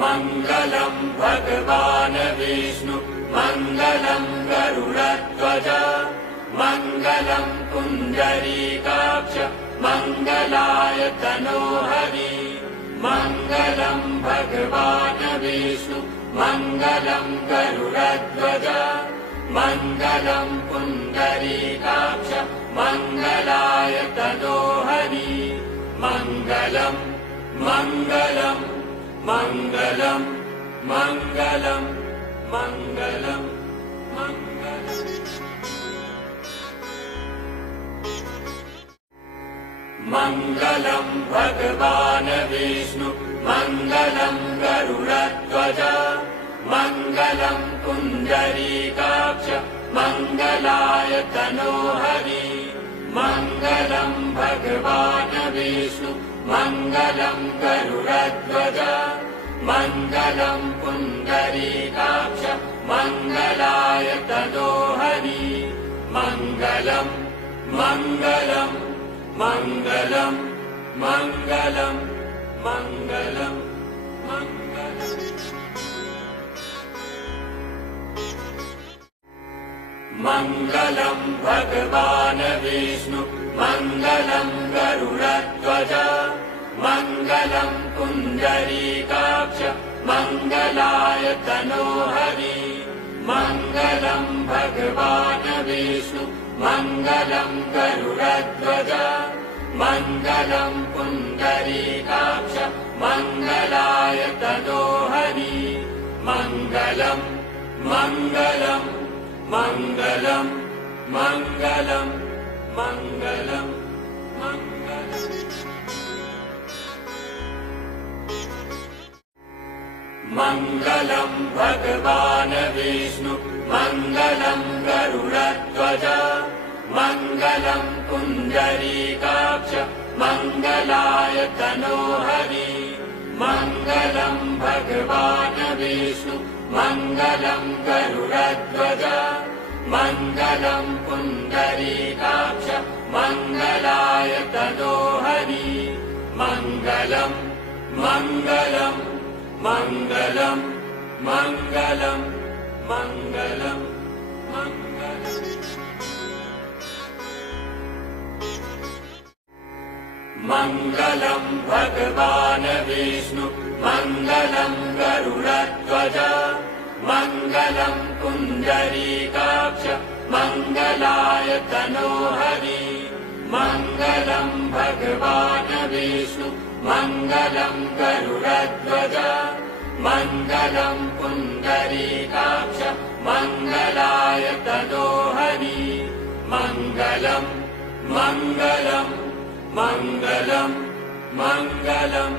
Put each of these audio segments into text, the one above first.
मङ्गलम् भगवान् विष्णु मङ्गलम् गरुडध्वज मङ्गलम् पुण्डरीकाक्ष मङ्गलाय तनोहरि मङ्गलम् भगवान् विष्णु मङ्गलम् गरुडध्वज मङ्गलम् पुण्डरीकाक्ष मङ्गलाय तनोहरि मङ्गलम् मङ्गलम् मङ्गलम् मङ्गलम् मङ्गलम् मङ्गलम् भगवान् विष्णु मङ्गलम् गरुडध्वज मङ्गलम् पुण्डरीकाक्ष मङ्गलाय तनोहरि मङ्गलम् भगवान् विष्णु मङ्गलम् गरुडध्वज मङ्गलम् पुण्डरीकाक्ष मङ्गलाय तनोहरि मङ्गलम् मङ्गलम् मङ्गलम् मङ्गलम् मङ्गलम् मङ्गलम् भगवान् विष्णु मङ्गलम् गरुडध्वज मङ्गलम् पुण्डरीकाक्ष मङ्गलाय तनोहरि मङ्गलम् भगवान् विष्णु मङ्गलम् गरुडध्वज मङ्गलम् पुण्डरीकाक्ष मङ्गलाय तनोहरि मङ्गलम् मङ्गलम् मङ्गलम् मङ्गलम् मङ्गलम् मङ्गलम् भगवान् विष्णु मङ्गलम् गरुडध्वज मङ्गलम् पुण्डरीकाक्ष मङ्गलाय तनोहरि मङ्गलम् भगवान् विष्णु मङ्गलम् गरुडध्वज मङ्गलम् पुण्डरीकाक्ष मङ्गलाय तनोहरि मङ्गलम् मङ्गलम् मङ्गलम् मङ्गलम् मङ्गलम् मङ्गलम् भगवान् विष्णु मङ्गलम् गरुडध्वज मङ्गलम् पुण्डरीकाक्ष मङ्गलाय तनोहरि मङ्गलम् भगवान् विष्णु मङ्गलम् गरुडध्वज मङ्गलम् पुण्डरीकाक्ष मङ्गलाय तनोहरि मङ्गलम् मङ्गलम् मङ्गलम् मङ्गलम्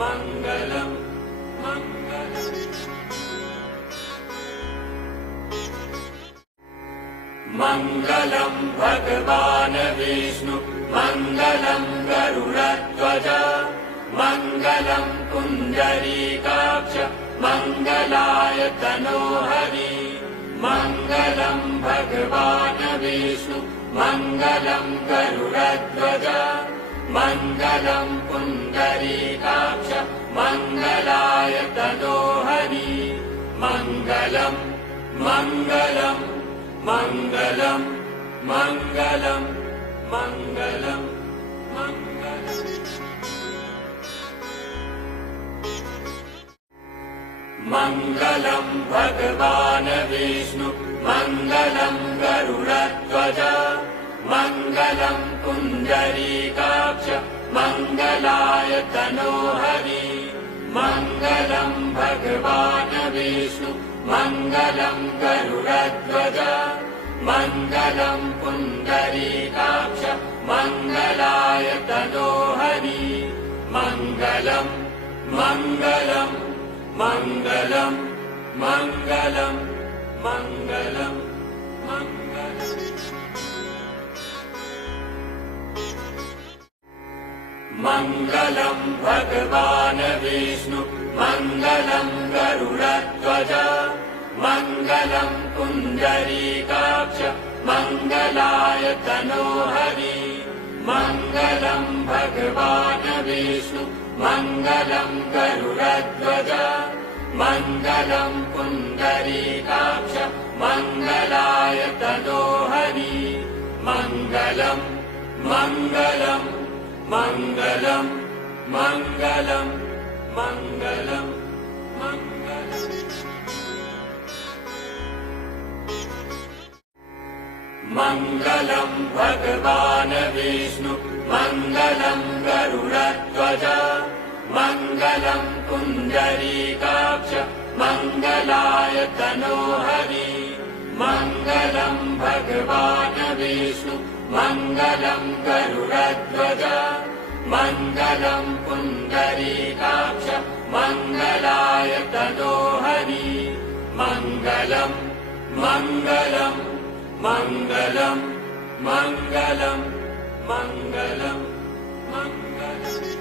मङ्गलम् मङ्गलम् भगवान् विष्णु मङ्गलम् गरुडध्वज मङ्गलम् पुण्डरीकाक्ष मङ्गलाय तनोहरि मङ्गलम् भगवान् विष्णु मङ्गलम् गरुडध्वज मङ्गलम् पुण्डरीकाक्ष मङ्गलाय तनोहरि मङ्गलम् मङ्गलम् मङ्गलम् मङ्गलम् मङ्गलम् मङ्गलम् भगवान् विष्णु मङ्गलम् गरुडध्वज मङ्गलम् पुण्डरीकाक्ष मङ्गलाय तनोहरि मङ्गलम् भगवान् विष्णु मङ्गलम् गरुडध्वज मङ्गलम् पुण्डरीकाक्ष मङ्गलाय तनोहरि मङ्गलम् मङ्गलम् मङ्गलम् मङ्गलम् मङ्गलम् मङ्गलम् भगवान् विष्णु मङ्गलम् गरुडध्वज मङ्गलम् पुण्डरीकाक्ष मङ्गलाय तनोहरि मङ्गलम् भगवान् विष्णु मङ्गलं गरुडध्वज मङ्गलं पुण्डरीकाक्ष मङ्गलाय तनोहरि मङ्गलं मङ्गलं मङ्गलं मङ्गलं मङ्गलं मङ्गलम् मङ्गलं भगवान् विष्णु मङ्गलं गरुडध्वज मङ्गलं पुण्डरीकाक्ष मङ्गलाय तनोहरि मङ्गलं भगवान् विष्णु मङ्गलं गरुडध्वज मङ्गलं पुण्डरीकाक्ष मङ्गलाय तनोहरि मङ्गलं मङ्गलं मङ्गलं मङ्गलं मङ्गलं मङ्गलम्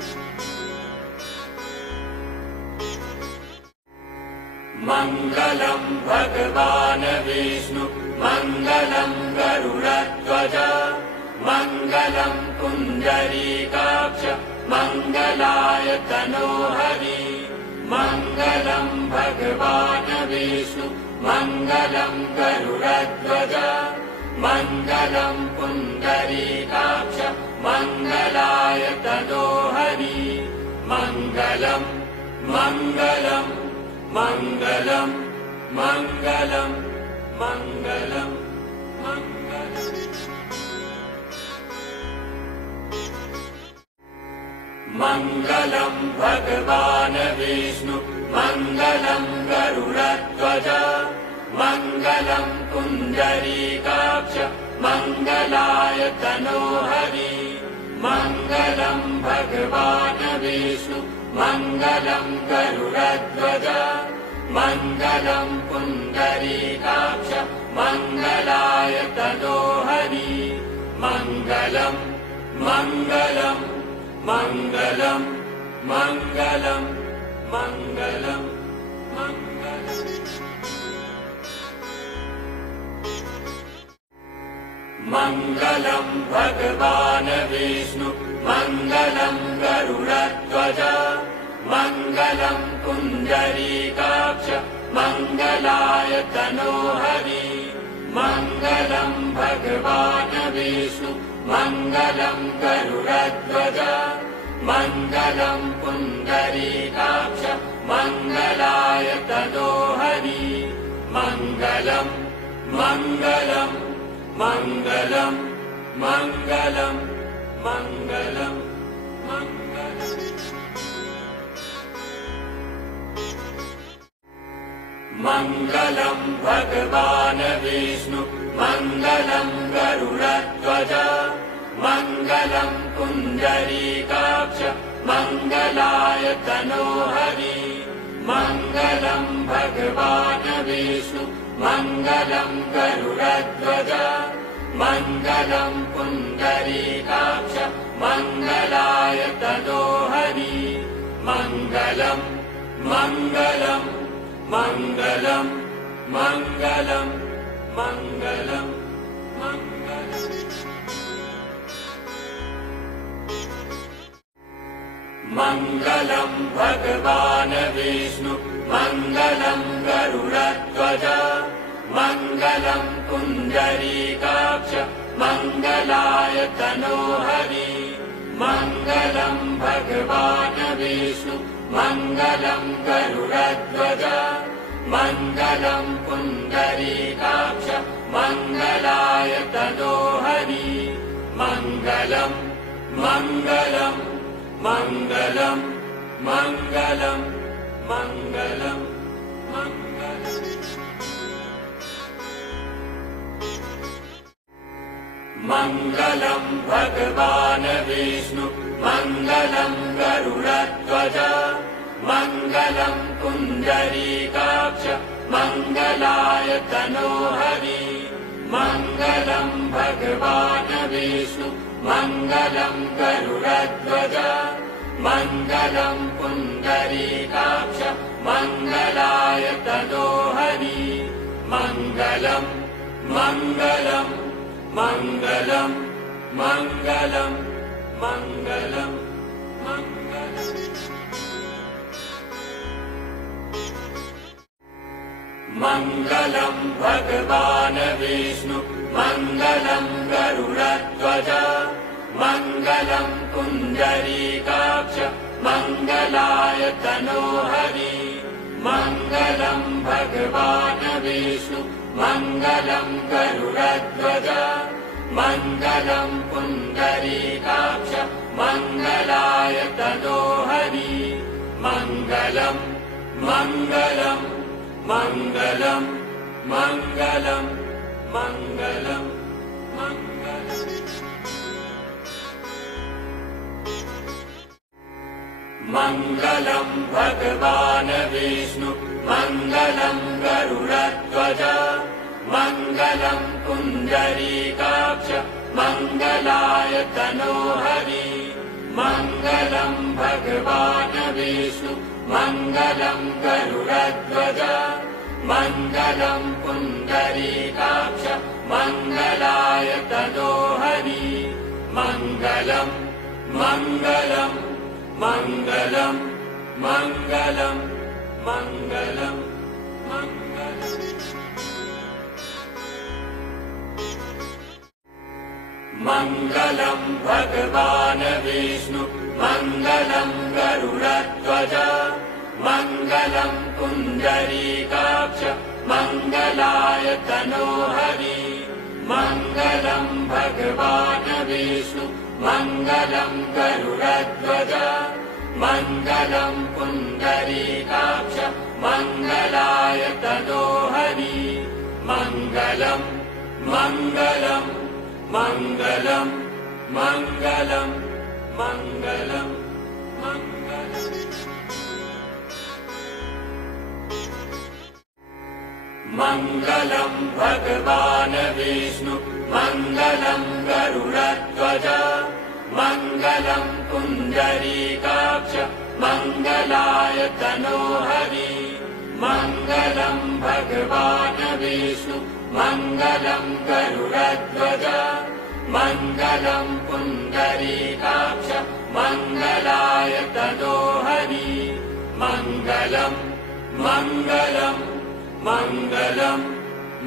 मङ्गलं भगवान् विष्णु मङ्गलं गरुडध्वज मङ्गलं पुण्डरीकाक्ष मङ्गलाय तनोहरि मङ्गलं भगवान् विष्णु मङ्गलं गरुडध्वज मङ्गलं पुण्डरीकाक्ष मङ्गलाय तनोहरि मङ्गलं मङ्गलं मङ्गलं मङ्गलं मङ्गलं मङ्गलम् मङ्गलं भगवान् विष्णु मङ्गलं गरुडध्वज मङ्गलं पुण्डरीकाक्ष मङ्गलाय तनोहरि मङ्गलं भगवान् विष्णु मङ्गलं गरुडध्वज मङ्गलं पुण्डरीकाक्ष मङ्गलाय तनोहरि मङ्गलं मङ्गलं मङ्गलं मङ्गलं मङ्गलं मङ्गलम् मङ्गलं भगवान् विष्णु मङ्गलं गरुडध्वज मङ्गलं पुण्डरीकाक्ष मङ्गलाय तनोहरि मङ्गलं भगवान् विष्णु मङ्गलं गरुडध्वज मङ्गलं पुण्डरीकाक्ष मङ्गलाय तनोहरि मङ्गलं मङ्गलं मङ्गलं मङ्गलं मङ्गलं मङ्गलम् मङ्गलं भगवान् विष्णु मङ्गलं गरुडध्वज मङ्गलं पुण्डरीकाक्ष मङ्गलाय तनोहरि मङ्गलं भगवान् विष्णु मङ्गलं गरुडध्वज मङ्गलं पुण्डरीकाक्ष मङ्गलाय तनोहरि मङ्गलं मङ्गलं मङ्गलं मङ्गलं मङ्गलं मङ्गलम् मङ्गलं भगवान् विष्णु मङ्गलं गरुडध्वज मङ्गलं पुण्डरीकाक्ष मङ्गलाय तनोहरि मङ्गलं भगवान् विष्णु मङ्गलं गरुडध्वज मङ्गलं पुण्डरीकाक्ष मङ्गलाय तनोहरि मङ्गलं मङ्गलं मङ्गलं मङ्गलं मङ्गलं मङ्गलम् मङ्गलं भगवान् विष्णु मङ्गलं गरुडध्वज मङ्गलं पुण्डरीकाक्ष मङ्गलाय तनोहरि मङ्गलं भगवान् विष्णु मङ्गलं गरुडध्वज मङ्गलं पुण्डरीकाक्ष मङ्गलाय तनोहरि मङ्गलं मङ्गलं मङ्गलं मङ्गलं मङ्गलं मङ्गलम् मङ्गलम् भगवान् विष्णु मङ्गलम् गरुडध्वज मङ्गलम् पुण्डरीकाक्ष मङ्गलाय तनोहरि मङ्गलम् भगवान् विष्णु मङ्गलम् गरुडध्वज मङ्गलम् पुण्डरीकाक्ष मङ्गलाय तनोहरि मङ्गलम् मङ्गलम् मङ्गलम् मङ्गलम् मङ्गलम् मङ्गलम् मङ्गलम् भगवान् विष्णु मङ्गलम् गरुडध्वज मङ्गलम् पुण्डरीकाक्ष मङ्गलाय तनोहरि मङ्गलम् भगवान् विष्णु मङ्गलम् गरुडध्वज मङ्गलम् पुण्डरीकाक्ष मङ्गलाय तनोहरि मङ्गलम् मङ्गलम् मङ्गलम् मङ्गलम् मङ्गलम् मङ्गलम् मङ्गलम् भगवान् विष्णु मङ्गलम् गरुडध्वज मङ्गलम् पुण्डरीकाक्ष मङ्गलाय तनोहरि मङ्गलम् भगवान् विष्णु मङ्गलम् गरुडध्वज मङ्गलम् पुण्डरीकाक्ष मङ्गलाय तनोहरि मङ्गलम् मङ्गलम् मङ्गलम् मङ्गलम् मङ्गलम् मङ्गलम् मङ्गलम् भगवान् विष्णु मङ्गलम् गरुडध्वज मङ्गलम् पुण्डरीकाक्ष मङ्गलाय तनोहरि मङ्गलम् भगवान् विष्णु मङ्गलम् गरुडध्वज मङ्गलम् पुण्डरीकाक्ष मङ्गलाय तनोहरि मङ्गलम् मङ्गलम् मङ्गलम्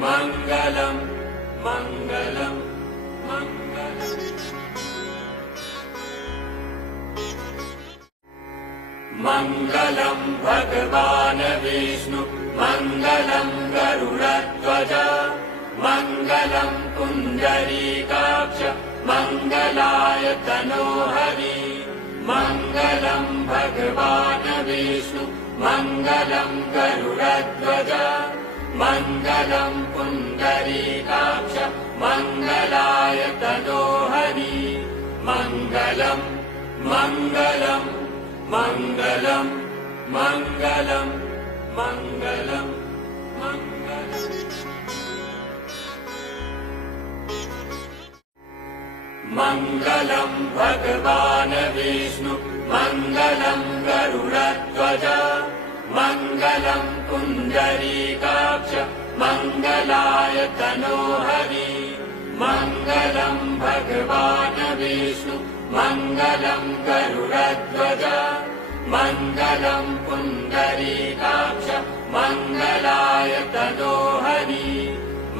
मङ्गलम् मङ्गलम् मङ्गलम् मङ्गलम् भगवान् विष्णु मङ्गलम् गरुडध्वज मङ्गलम् पुण्डरीकाक्ष मङ्गलाय तनोहरि मङ्गलम् भगवान् विष्णु मङ्गलम् गरुडध्वज मङ्गलम् पुण्डरीकाक्ष मङ्गलाय तनोहरि मङ्गलम् मङ्गलम् मङ्गलम् मङ्गलम् मङ्गलम् मङ्गलम् मङ्गलम् भगवान् विष्णु मङ्गलम् गरुडध्वज मङ्गलम् पुण्डरीकाक्ष मङ्गलाय तनोहरि मङ्गलम् भगवान् विष्णु मङ्गलम् गरुडध्वज मङ्गलम् पुण्डरीकाक्ष मङ्गलाय तनोहरि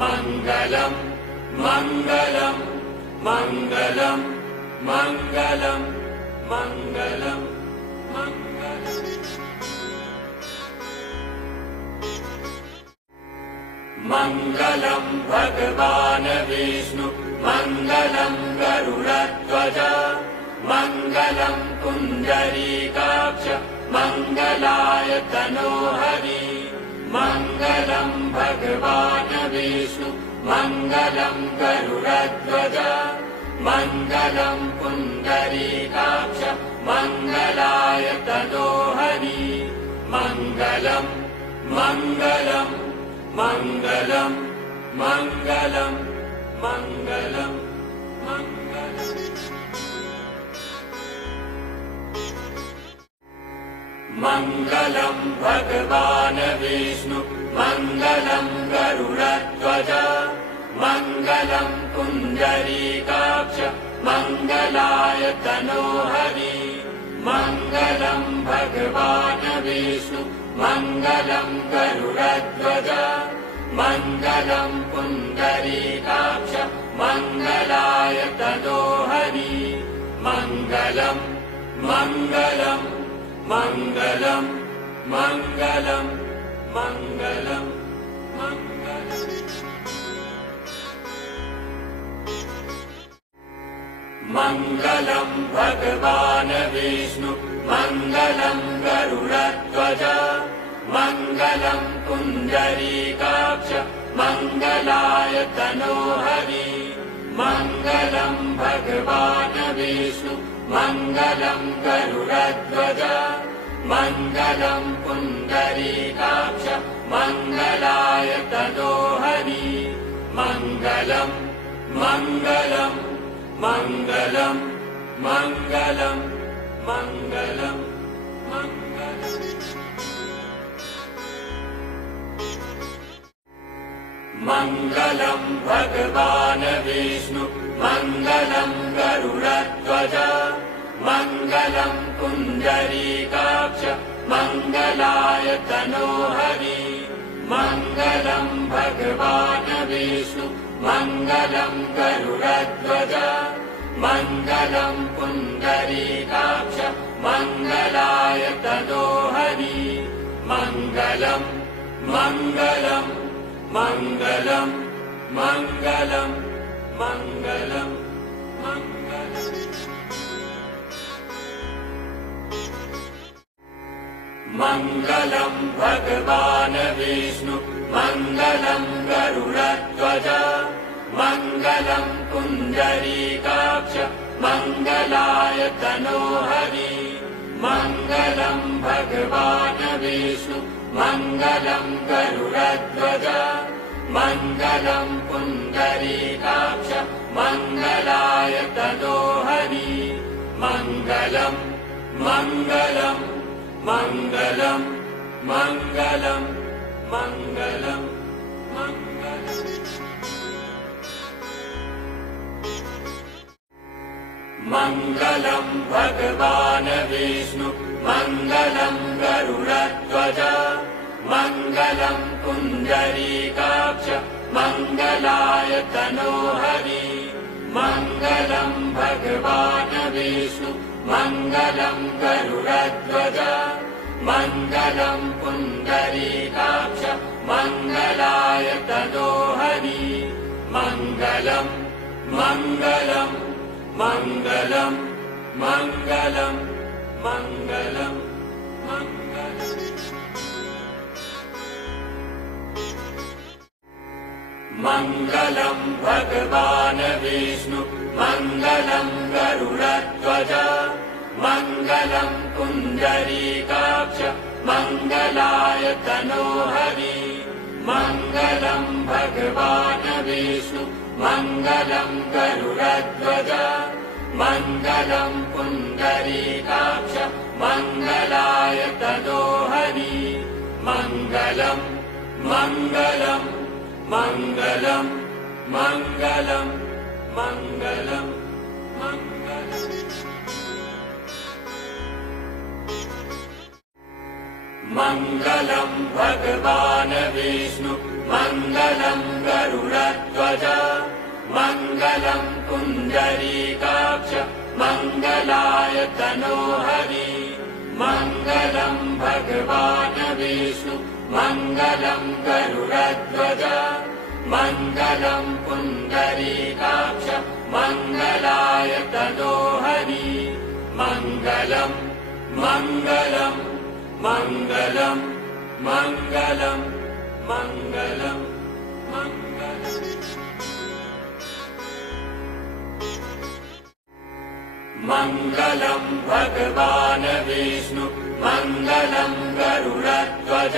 मङ्गलम् मङ्गलम् मङ्गलम् मङ्गलम् मङ्गलम् मङ्गलम् मङ्गलम् भगवान् विष्णु मङ्गलम् गरुडध्वज मङ्गलम् पुण्डरीकाक्ष मङ्गलाय तनोहरि मङ्गलम् भगवान् विष्णु मङ्गलम् गरुडध्वज मङ्गलम् पुण्डरीकाक्ष मङ्गलाय तनोहरि मङ्गलम् मङ्गलम् मङ्गलम् मङ्गलम् मङ्गलम् मङ्गलम् मङ्गलम् भगवान् विष्णु मङ्गलम् गरुडध्वज मङ्गलम् पुण्डरीकाक्ष मङ्गलाय तनोहरि मङ्गलम् भगवान् विष्णु मङ्गलम् गरुडध्वज मङ्गलम् पुण्डरीकाक्ष मङ्गलाय तनोहरि मङ्गलम् मङ्गलम् मङ्गलम् मङ्गलम् मङ्गलम् मङ्गलम् भगवान् विष्णु मङ्गलम् गरुडध्वज मङ्गलम् पुण्डरीकाक्ष मङ्गलाय तनोहरि मङ्गलम् भगवान् विष्णु मङ्गलम् गरुडध्वज मङ्गलम् पुण्डरीकाक्ष मङ्गलाय तनोहरि मङ्गलम् मङ्गलम् मङ्गलम् मङ्गलम् मङ्गलम् मङ्गलम् भगवान् विष्णु मङ्गलम् गरुडध्वज मङ्गलम् पुण्डरीकाक्ष मङ्गलाय तनोहरि मङ्गलम् भगवान् विष्णु मङ्गलम् गरुडध्वज मङ्गलम् पुण्डरीकाक्ष मङ्गलाय तनोहरि मङ्गलम् मङ्गलम् मङ्गलम् मङ्गलम् मङ्गलम् मङ्गलम् भगवान् विष्णु मङ्गलम् गरुडध्वज मङ्गलम् पुण्डरीकाक्ष मङ्गलाय तनोहरि मङ्गलम् भगवान् विष्णु मङ्गलम् गरुडध्वज मङ्गलम् पुण्डरीकाक्ष मङ्गलाय तनोहरि मङ्गलम् मङ्गलम् मङ्गलम् मङ्गलम् मङ्गलम् मङ्गलम् भगवान् विष्णु मङ्गलम् गरुडध्वज मङ्गलम् पुण्डरीकाक्ष मङ्गलाय तनोहरि मङ्गलम् भगवान् विष्णु मङ्गलम् गरुडध्वज मङ्गलम् पुण्डरीकाक्ष मङ्गलाय तनोहरि मङ्गलम् मङ्गलम् मङ्गलम् मङ्गलम् मङ्गलम् मङ्गलम् भगवान् विष्णु मङ्गलम् गरुडध्वज मङ्गलम् पुण्डरीकाक्ष मङ्गलाय तनोहरि मङ्गलम् भगवान् विष्णु मङ्गलम् गरुडध्वज मङ्गलम् पुण्डरीकाक्ष मङ्गलाय तनोहरि मङ्गलम् मङ्गलम् मङ्गलम् मङ्गलम् मङ्गलम् मङ्गलम् भगवान् विष्णु मङ्गलम् गरुडध्वज मङ्गलम् पुण्डरीकाक्ष मङ्गलाय तनोहरि मङ्गलम् भगवान् विष्णु मङ्गलम् गरुडध्वज मङ्गलम् पुण्डरीकाक्ष मङ्गलाय तनोहरि मङ्गलम् मङ्गलम् मङ्गलम् मङ्गलम् मङ्गलम् मङ्गलम् भगवान् विष्णु मङ्गलम् गरुडध्वज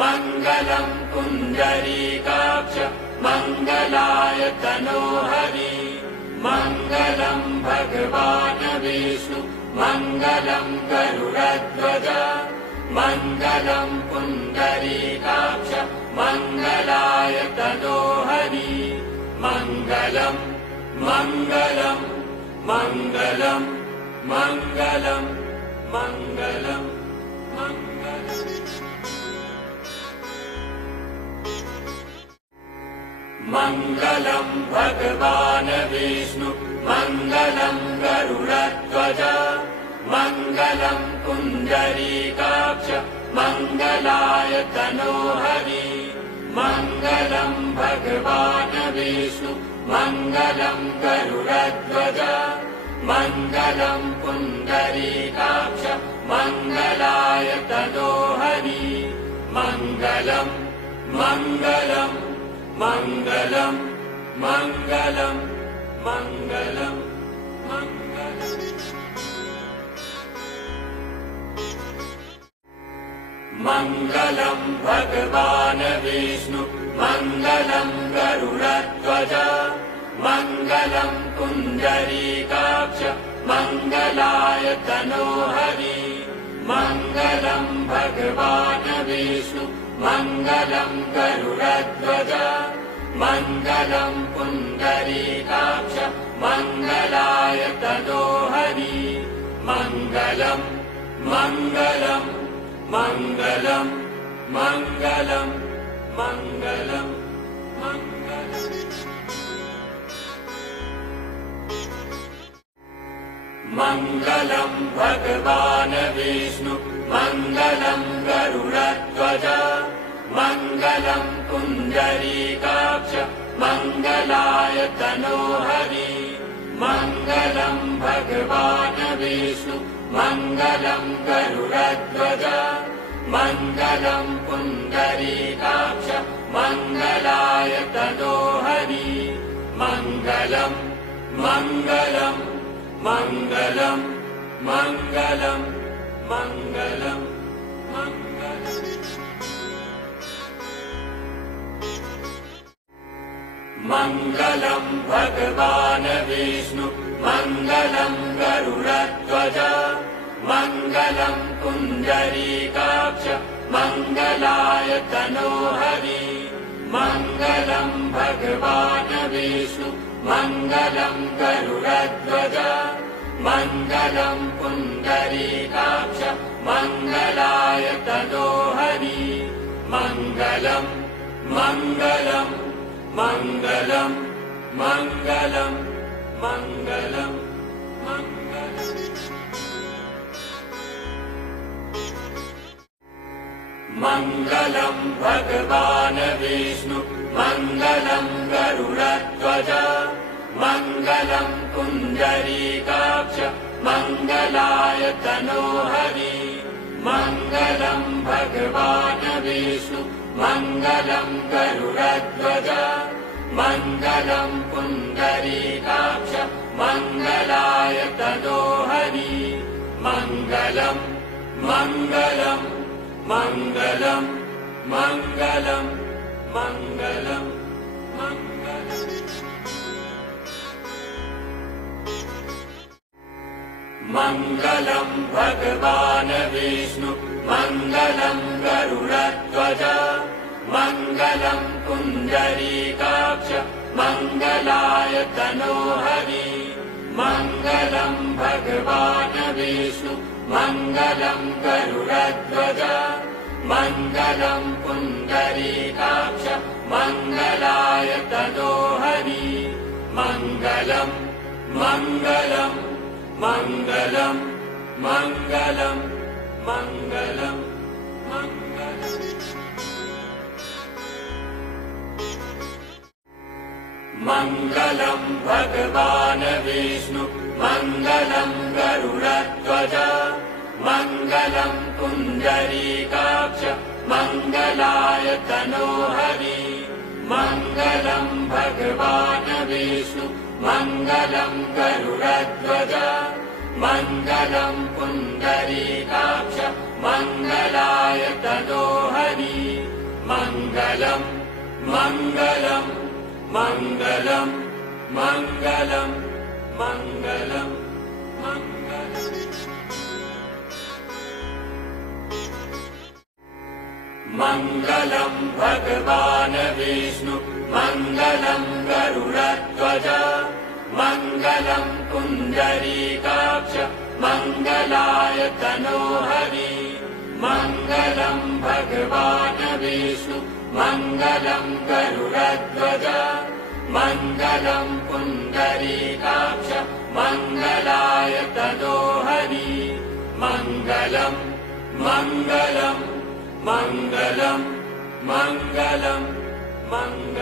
मङ्गलम् पुण्डरीकाक्ष मङ्गलाय तनोहरि मङ्गलम् भगवान् विष्णु मङ्गलम् गरुडध्वज मङ्गलम् पुण्डरीकाक्ष मङ्गलाय तनोहरि मङ्गलम् मङ्गलम् मङ्गलम् मङ्गलम् मङ्गलम् मङ्गलम् मङ्गलम् भगवान् विष्णु मङ्गलम् गरुडध्वज मङ्गलम् पुण्डरीकाक्ष मङ्गलाय तनोहरि मङ्गलम् भगवान् विष्णु मङ्गलम् गरुडध्वज मङ्गलम् पुण्डरीकाक्ष मङ्गलाय तनोहरि मङ्गलम् मङ्गलम् मङ्गलम् मङ्गलम् मङ्गलम् मङ्गलम् मङ्गलम् भगवान् विष्णु मङ्गलम् गरुडध्वज मङ्गलम् पुण्डरीकाक्ष मङ्गलाय तनोहरि मङ्गलम् भगवान् विष्णु मङ्गलम् गरुडध्वज मङ्गलम् पुण्डरीकाक्ष मङ्गलाय तनोहरि मङ्गलम् मङ्गलम् मङ्गलम् मङ्गलम् मङ्गलम् मङ्गलम् मङ्गलम् भगवान् विष्णु मङ्गलम् गरुडध्वज मङ्गलम् पुण्डरीकाक्ष मङ्गलाय तनोहरि मङ्गलम् भगवान् विष्णु मङ्गलम् गरुडध्वज मङ्गलम् पुण्डरीकाक्ष मङ्गलाय तनोहरि मङ्गलम् मङ्गलम् मङ्गलम् मङ्गलम् मङ्गलम् मङ्गलम् मङ्गलम् भगवान् विष्णु मङ्गलम् गरुडध्वज मङ्गलम् पुण्डरीकाक्ष मङ्गलाय तनोहरि मङ्गलम् भगवान् विष्णु मङ्गलम् गरुडध्वज मङ्गलम् पुण्डरीकाक्ष मङ्गलाय तनोहरि मङ्गलम् मङ्गलम् मङ्गलम् मङ्गलम् मङ्गलम् मङ्गलम् मङ्गलम् भगवान् विष्णु मङ्गलम् गरुडध्वज मङ्गलम् पुण्डरीकाक्ष मङ्गलाय तनोहरि मङ्गलम् भगवान् विष्णु मङ्गलम् गरुडध्वज मङ्गलम् पुण्डरीकाक्ष मङ्गलाय तनोहरि मङ्गलम् मङ्गलम् मङ्गलम् मङ्गलम् मङ्गलम् मङ्गलम् मङ्गलम् भगवान् विष्णु मङ्गलम् गरुडध्वज मङ्गलम् पुण्डरीकाक्ष मङ्गलाय तनोहरि मङ्गलम् भगवान् विष्णु मङ्गलम् गरुडध्वज मङ्गलम् पुण्डरीकाक्ष मङ्गलाय तनोहरि मङ्गलम् मङ्गलम् मङ्गलम् मङ्गलम् मङ्गलम् मङ्गलम् मङ्गलम् भगवान् विष्णु मङ्गलम् गरुडध्वज मङ्गलम् पुण्डरीकाक्ष मङ्गलाय तनोहरि मङ्गलम् भगवान् विष्णु मङ्गलम् गरुडध्वज मङ्गलम् पुण्डरीकाक्ष मङ्गलाय तनोहरि मङ्गलम् मङ्गलम् मङ्गलम् मङ्गलम् मङ्गलम् मङ्गलम् मङ्गलम् भगवान् विष्णु मङ्गलम् गरुडध्वज मङ्गलम् पुण्डरीकाक्ष मङ्गलाय तनोहरि मङ्गलम् भगवान् विष्णु मङ्गलम् गरुडध्वज मङ्गलम् पुण्डरीकाक्ष मङ्गलाय तनोहरि मङ्गलम् मङ्गलम् मङ्गलम् मङ्गलम् मङ्गलम्